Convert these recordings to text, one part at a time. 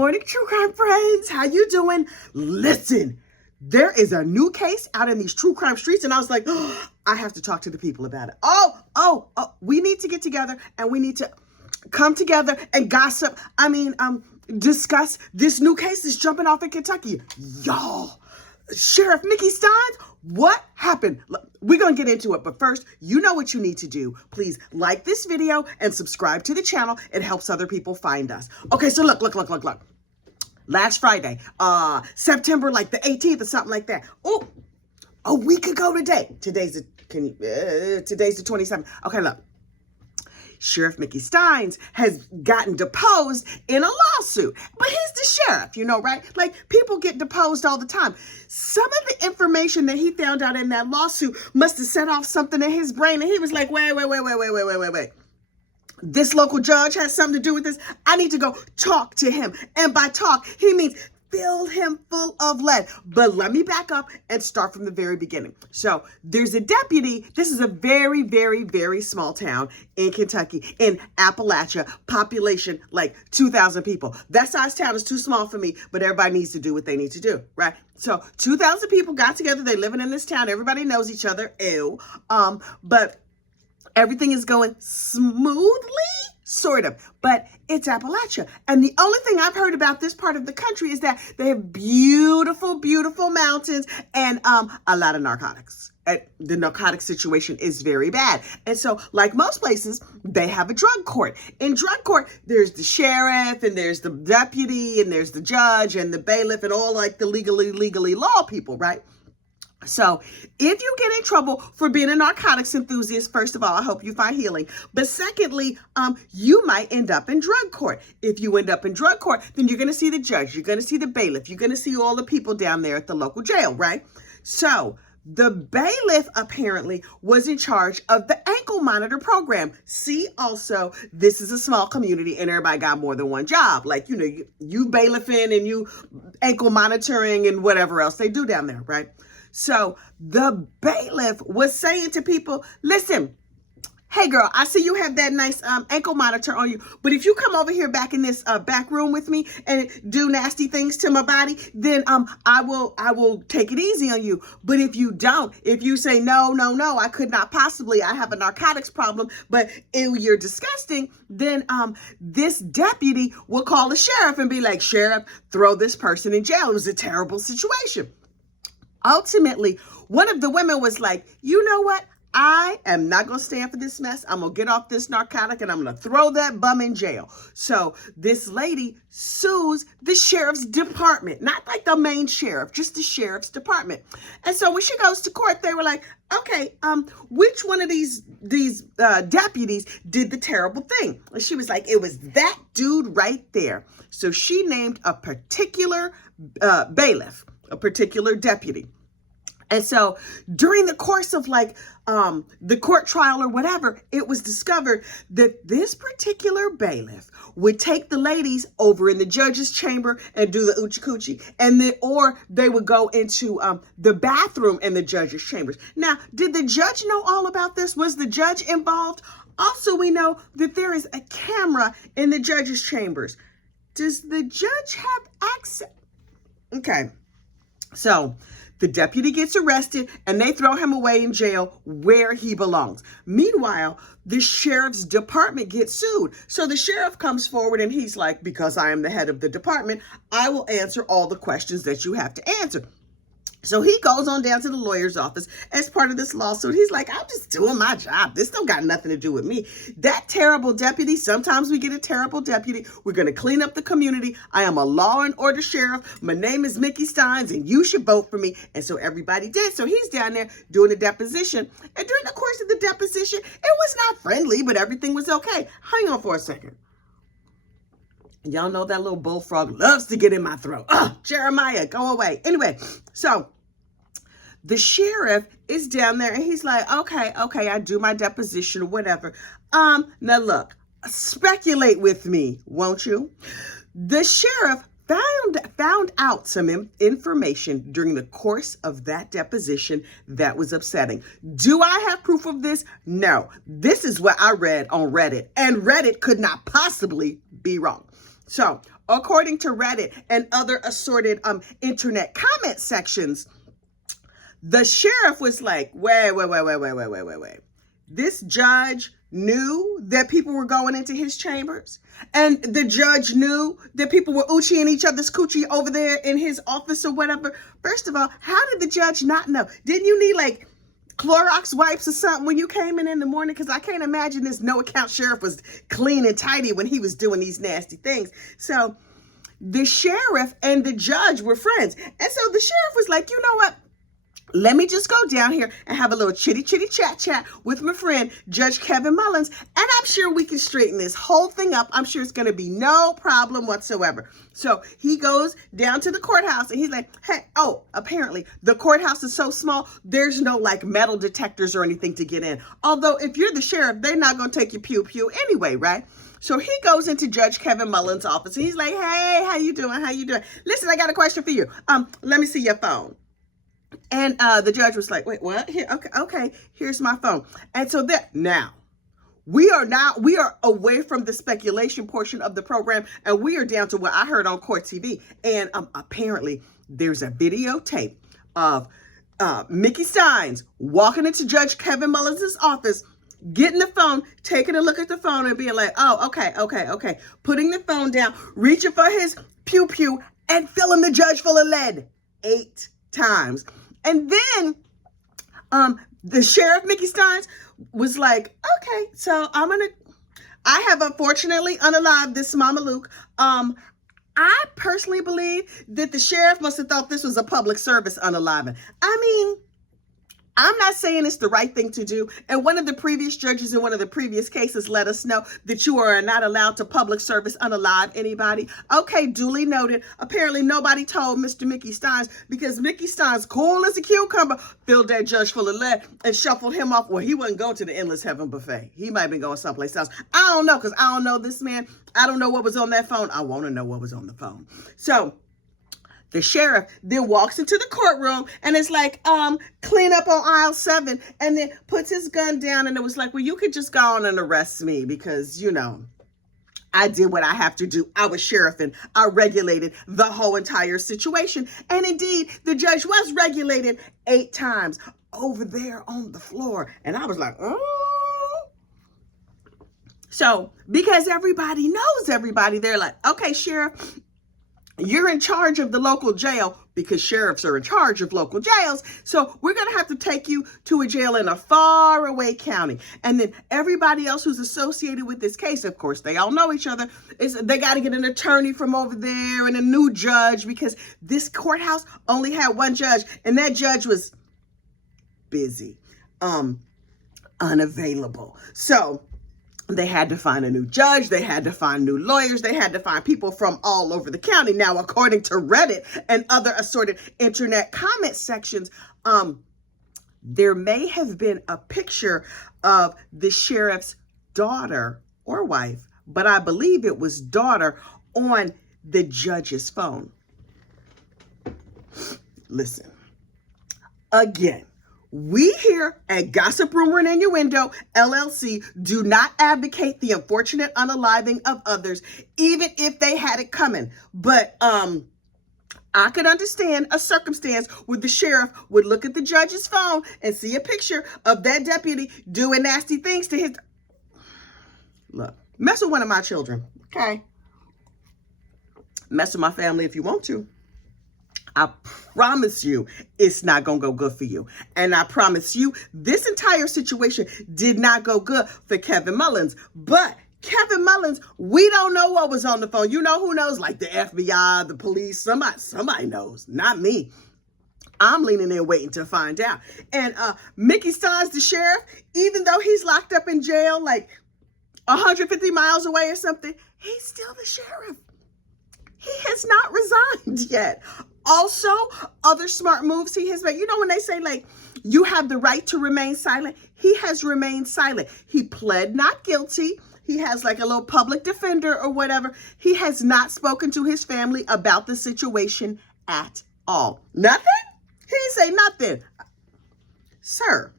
morning, true crime friends. How you doing? Listen, there is a new case out in these true crime streets, and I was like, oh, I have to talk to the people about it. Oh, we need to get together, and we need to come together and gossip. Discuss this new case that's jumping off in Kentucky. Y'all, Sheriff Mickey Stines, what happened? We're going to get into it, but first, you know what you need to do. Please like this video and subscribe to the channel. It helps other people find us. Okay, so look. Last Friday, September like the 18th or something like that. Oh, a week ago today. Today's the 27th. Okay, look. Sheriff Mickey Stines has gotten deposed in a lawsuit. But he's the sheriff, you know, right? Like, people get deposed all the time. Some of the information that he found out in that lawsuit must have set off something in his brain. And he was like, wait. This local judge has something to do with this. I need to go talk to him. And by talk, he means fill him full of lead. But let me back up and start from the very beginning. So there's a deputy. This is a very, very, very small town in Kentucky, in Appalachia, population like 2,000 people. That size town is too small for me, but everybody needs to do what they need to do, right? So 2,000 people got together. They're living in this town. Everybody knows each other. Ew. But everything is going smoothly. Sort of, but it's Appalachia. And the only thing I've heard about this part of the country is that they have beautiful, beautiful mountains and a lot of narcotics. The narcotic situation is very bad. And so, like most places, they have a drug court. In drug court, there's the sheriff and there's the deputy and there's the judge and the bailiff and all like the legally law people, right? So if you get in trouble for being a narcotics enthusiast, first of all, I hope you find healing. But secondly, you might end up in drug court. If you end up in drug court, then you're going to see the judge. You're going to see the bailiff. You're going to see all the people down there at the local jail, right? So the bailiff apparently was in charge of the ankle monitor program. See, also, this is a small community and everybody got more than one job. Like, you know, you bailiffing and you ankle monitoring and whatever else they do down there, right? So the bailiff was saying to people, listen, hey girl, I see you have that nice ankle monitor on you, but if you come over here back in this back room with me and do nasty things to my body, then I will take it easy on you. But if you don't, if you say no, I could not possibly, I have a narcotics problem, but you're disgusting, then this deputy will call the sheriff and be like, sheriff, throw this person in jail. It was a terrible situation. Ultimately, one of the women was like, you know what? I am not going to stand for this mess. I'm going to get off this narcotic and I'm going to throw that bum in jail. So this lady sues the sheriff's department, not like the main sheriff, just the sheriff's department. And so when she goes to court, they were like, okay, which one of these deputies did the terrible thing? And she was like, it was that dude right there. So she named a particular bailiff, a particular deputy. And so during the course of like the court trial or whatever, it was discovered that this particular bailiff would take the ladies over in the judge's chamber and do the oochie coochie, or they would go into the bathroom in the judge's chambers. Now, did the judge know all about this? Was the judge involved? Also, we know that there is a camera in the judge's chambers. Does the judge have access? Okay. So the deputy gets arrested and they throw him away in jail where he belongs. Meanwhile, the sheriff's department gets sued. So the sheriff comes forward and he's like, because I am the head of the department, I will answer all the questions that you have to answer. So he goes on down to the lawyer's office as part of this lawsuit. He's like, I'm just doing my job. This don't got nothing to do with me. That terrible deputy, sometimes we get a terrible deputy. We're going to clean up the community. I am a law and order sheriff. My name is Mickey Stines and you should vote for me. And so everybody did. So he's down there doing a deposition. And during the course of the deposition, it was not friendly, but everything was okay. Hang on for a second. Y'all know that little bullfrog loves to get in my throat. Jeremiah, go away. Anyway, so the sheriff is down there and he's like, okay, I do my deposition or whatever. Now look, speculate with me, won't you? The sheriff found out some information during the course of that deposition that was upsetting. Do I have proof of this? No. This is what I read on Reddit, and Reddit could not possibly be wrong. So according to Reddit and other assorted internet comment sections, the sheriff was like, wait. This judge knew that people were going into his chambers, and the judge knew that people were oochieing each other's coochie over there in his office or whatever. First of all, how did the judge not know? Didn't you need like Clorox wipes or something when you came in the morning? Because I can't imagine this no-account sheriff was clean and tidy when he was doing these nasty things. So the sheriff and the judge were friends. And so the sheriff was like, you know what? Let me just go down here and have a little chitty chat with my friend, Judge Kevin Mullins, and I'm sure we can straighten this whole thing up. I'm sure it's going to be no problem whatsoever. So he goes down to the courthouse and he's like, hey, apparently the courthouse is so small, there's no like metal detectors or anything to get in. Although if you're the sheriff, they're not going to take your pew anyway, right? So he goes into Judge Kevin Mullins' office and he's like, hey, how you doing? Listen, I got a question for you. Let me see your phone. And the judge was like, wait, what? Here, okay, here's my phone. And so now we are away from the speculation portion of the program, and we are down to what I heard on court TV. And apparently there's a videotape of Mickey Stines walking into Judge Kevin Mullins' office, getting the phone, taking a look at the phone and being like, oh, okay. Putting the phone down, reaching for his pew, and filling the judge full of lead 8 times. And then the sheriff, Mickey Stines, was like, okay, so I have unfortunately unalived this Mama Luke. I personally believe that the sheriff must have thought this was a public service unaliving. I mean, I'm not saying it's the right thing to do. And one of the previous judges in one of the previous cases let us know that you are not allowed to public service unalive anybody. Okay, duly noted. Apparently nobody told Mr. Mickey Stines, because Mickey Stines, cool as a cucumber, filled that judge full of lead and shuffled him off. Well, he wasn't going to the Endless Heaven buffet. He might have been going someplace else. I don't know, because I don't know this man. I don't know what was on that phone. I want to know what was on the phone. So the sheriff then walks into the courtroom and is like, clean up on aisle 7, and then puts his gun down, and it was like, well, you could just go on and arrest me because, I did what I have to do. I was sheriff and I regulated the whole entire situation. And indeed, the judge was regulated 8 times over there on the floor. And I was like, oh. So because everybody knows everybody, they're like, okay, sheriff, you're in charge of the local jail, because sheriffs are in charge of local jails. So we're going to have to take you to a jail in a faraway county. And then everybody else who's associated with this case, of course, they all know each other. They got to get an attorney from over there and a new judge, because this courthouse only had one judge, and that judge was busy, unavailable. So they had to find a new judge. They had to find new lawyers. They had to find people from all over the county. Now, according to Reddit and other assorted internet comment sections, there may have been a picture of the sheriff's daughter or wife, but I believe it was daughter, on the judge's phone. Listen, again, we here at Gossip, Rumor, and Innuendo LLC do not advocate the unfortunate unaliving of others, even if they had it coming. But I could understand a circumstance where the sheriff would look at the judge's phone and see a picture of that deputy doing nasty things to his... Look, mess with one of my children, okay? Mess with my family if you want to. I promise you it's not going to go good for you. And I promise you this entire situation did not go good for Kevin Mullins. But Kevin Mullins, we don't know what was on the phone. You know who knows? Like the FBI, the police, somebody knows, not me. I'm leaning in waiting to find out. And Mickey Stines, the sheriff, even though he's locked up in jail like 150 miles away or something, he's still the sheriff. He has not resigned yet. Also, other smart moves he has made. You know when they say, like, you have the right to remain silent? He has remained silent. He pled not guilty. He has like a little public defender or whatever. He has not spoken to his family about the situation at all. Nothing? He didn't say nothing. Sir,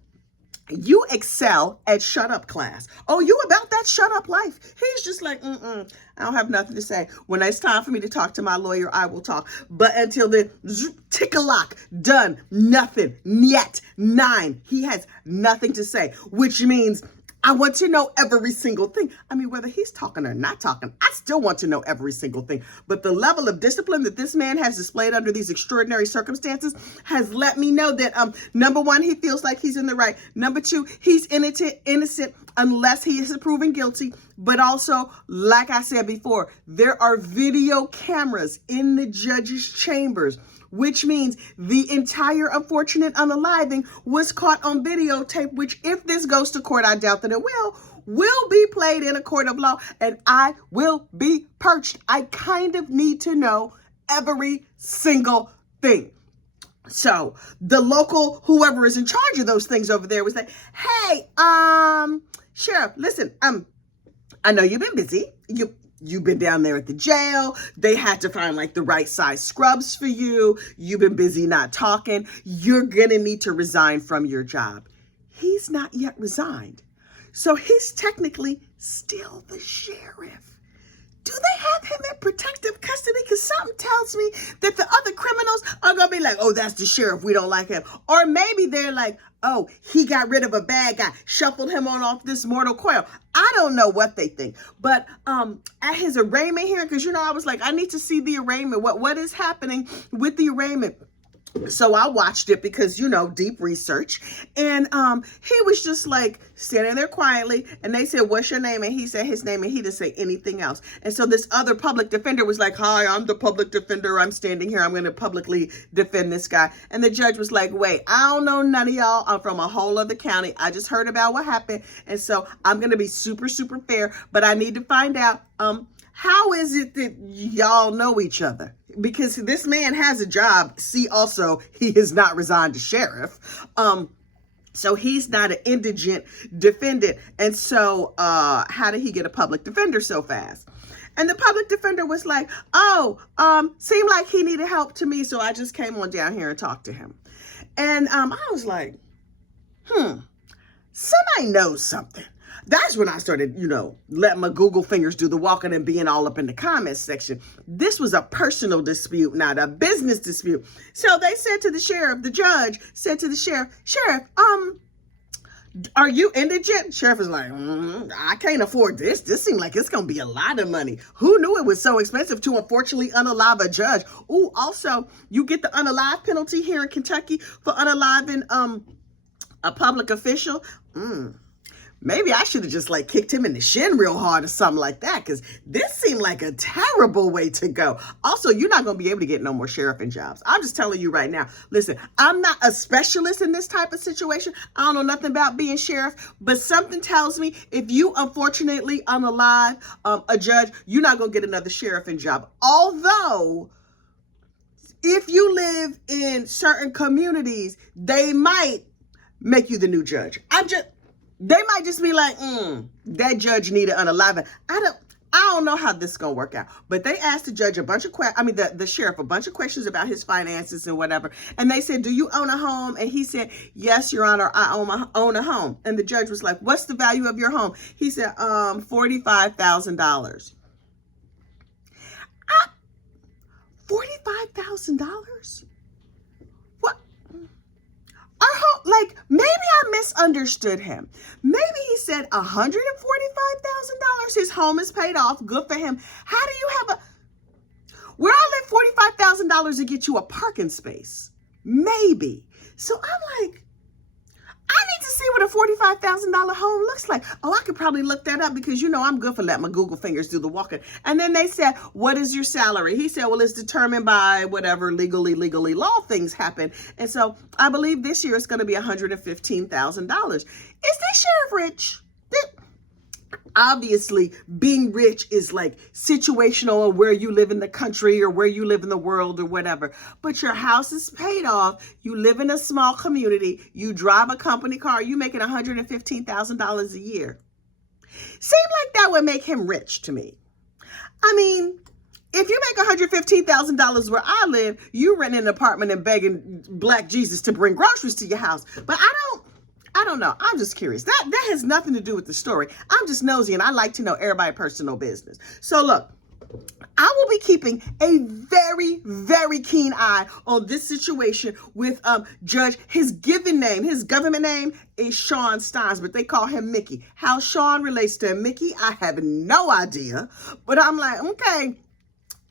You excel at shut up class. Oh, you about that shut up life. He's just like, I don't have nothing to say. When it's time for me to talk to my lawyer, I will talk. But until then, tick-a-lock, done, nothing, yet, 9. He has nothing to say, which means I want to know every single thing. I mean, whether he's talking or not talking, I still want to know every single thing. But the level of discipline that this man has displayed under these extraordinary circumstances has let me know that, number one, he feels like he's in the right. Number two, he's innocent unless he is proven guilty. But also, like I said before, there are video cameras in the judge's chambers, which means the entire unfortunate unaliving was caught on videotape, which, if this goes to court, I doubt that it will be played in a court of law, and I will be perched. I kind of need to know every single thing. So the local, whoever is in charge of those things over there was like, hey, Sheriff, listen, I know you've been busy. You've been down there at the jail. They had to find like the right size scrubs for you. You've been busy not talking. You're gonna need to resign from your job. He's not yet resigned. So he's technically still the sheriff. Do they have him in protective custody? Because something tells me that the other criminals are going to be like, oh, that's the sheriff. We don't like him. Or maybe they're like, oh, he got rid of a bad guy, shuffled him on off this mortal coil. I don't know what they think. But at his arraignment hearing, because, I was like, I need to see the arraignment. What is happening with the arraignment? So I watched it because, deep research. And he was just like standing there quietly. And they said, what's your name? And he said his name, and he didn't say anything else. And so this other public defender was like, hi, I'm the public defender. I'm standing here. I'm going to publicly defend this guy. And the judge was like, wait, I don't know none of y'all. I'm from a whole other county. I just heard about what happened. And so I'm going to be super, super fair. But I need to find out, how is it that y'all know each other? Because this man has a job. See, also, he is not resigned to sheriff. So he's not an indigent defendant. And so how did he get a public defender so fast? And the public defender was like, seemed like he needed help to me. So I just came on down here and talked to him. And I was like, somebody knows something. That's when I started, letting my Google fingers do the walking and being all up in the comments section. This was a personal dispute, not a business dispute. So they said to the sheriff, the judge said to the sheriff, are you indigent? Sheriff is like, I can't afford this. This seems like it's going to be a lot of money. Who knew it was so expensive to unfortunately unalive a judge? Ooh, also, you get the unalive penalty here in Kentucky for unaliving a public official. Maybe I should have just kicked him in the shin real hard or something like that, because this seemed like a terrible way to go. Also, you're not going to be able to get no more sheriffing jobs. I'm just telling you right now. Listen, I'm not a specialist in this type of situation. I don't know nothing about being sheriff, but something tells me if you unfortunately unalive a judge, you're not going to get another sheriffing job. Although, if you live in certain communities, they might make you the new judge. They might just be like, that judge needed unaliving. I don't know how this is going to work out. But they asked the judge the sheriff a bunch of questions about his finances and whatever. And they said, do you own a home? And he said, yes, Your Honor, I own a home. And the judge was like, what's the value of your home? He said, $45,000. $45,000? What? Maybe I misunderstood him. Maybe he said $145,000. His home is paid off. Good for him. How do you have where I live, $45,000 to get you a parking space? Maybe. So I'm like, I need to see what a $45,000 home looks like. Oh, I could probably look that up because, I'm good for letting my Google fingers do the walking. And then they said, what is your salary? He said, well, it's determined by whatever legally law things happen. And so I believe this year it's going to be $115,000. Is this sheriff rich? Obviously, being rich is situational or where you live in the country or where you live in the world or whatever. But your house is paid off. You live in a small community. You drive a company car. You making $115,000 a year. Seemed like that would make him rich to me. I mean, if you make $115,000 where I live, you rent an apartment and begging Black Jesus to bring groceries to your house. But I I don't know. I'm just curious. That has nothing to do with the story. I'm just nosy and I like to know everybody's personal business. So look, I will be keeping a very, very keen eye on this situation with Judge. His government name is Sean Stines, but they call him Mickey. How Sean relates to Mickey, I have no idea. But I'm like, okay,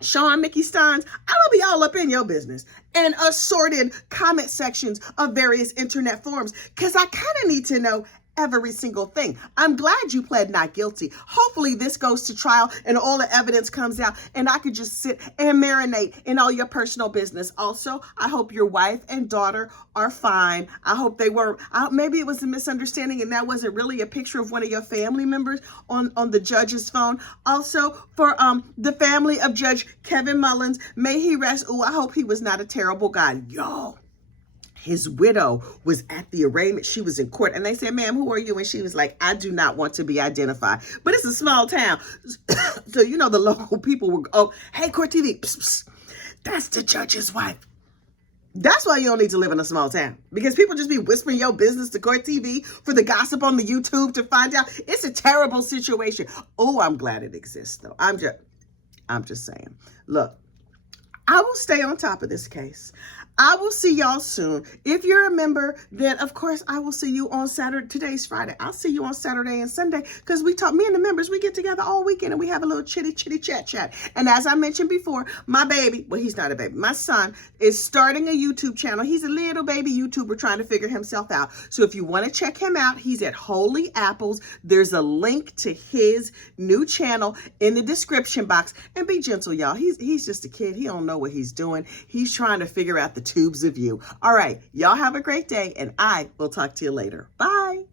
Sean Mickey Stines, I will be all up in your business and assorted comment sections of various internet forums because I kind of need to know every single thing. I'm glad you pled not guilty. Hopefully this goes to trial and all the evidence comes out and I could just sit and marinate in all your personal business. Also, I hope your wife and daughter are fine. I hope they were, maybe it was a misunderstanding and that wasn't really a picture of one of your family members on the judge's phone. Also, for the family of Judge Kevin Mullins, may he rest. Oh, I hope he was not a terrible guy. Y'all, his widow was at the arraignment. She was in court and they said, ma'am, who are you? And she was like, I do not want to be identified. But it's a small town. So, you know, the local people were, oh, hey, Court TV, psst, psst. That's the judge's wife. That's why you don't need to live in a small town, because people just be whispering your business to Court TV for the gossip on the YouTube to find out. It's a terrible situation. Oh, I'm glad it exists, though. I'm just saying. Look, I will stay on top of this case. I will see y'all soon. If you're a member, then of course I will see you on Saturday. Today's Friday. I'll see you on Saturday and Sunday because me and the members, we get together all weekend and we have a little chitty chat. And as I mentioned before, my baby, well, he's not a baby. My son is starting a YouTube channel. He's a little baby YouTuber trying to figure himself out. So if you want to check him out, he's at Holy Apples. There's a link to his new channel in the description box. And be gentle, y'all. He's just a kid. He don't know what he's doing. He's trying to figure out the tubes of you. All right, y'all have a great day and I will talk to you later. Bye.